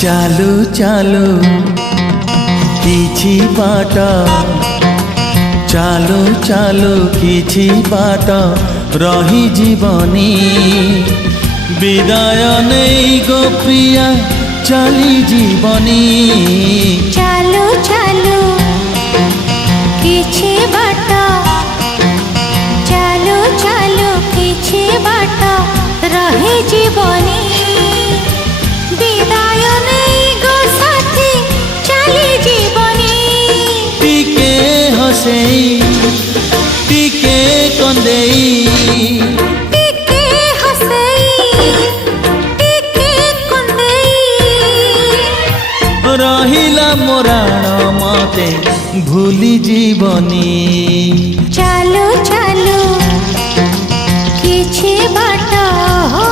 चालू चालू किछि बाट चालू चालू किछि बाट रही जीवनी विदाय नहीं गो प्रिया चली जीवनी चालू चालू किछि बाट चालू चालू किछि बाट रही जीवनी विदाय नहीं गो साथी चली जीवनी टिके हसेई टिके कंदेई टिके हसेई टिके कंदेई रहिला मोराण मते भूली जीवनी चालू चालू किछि बाट हो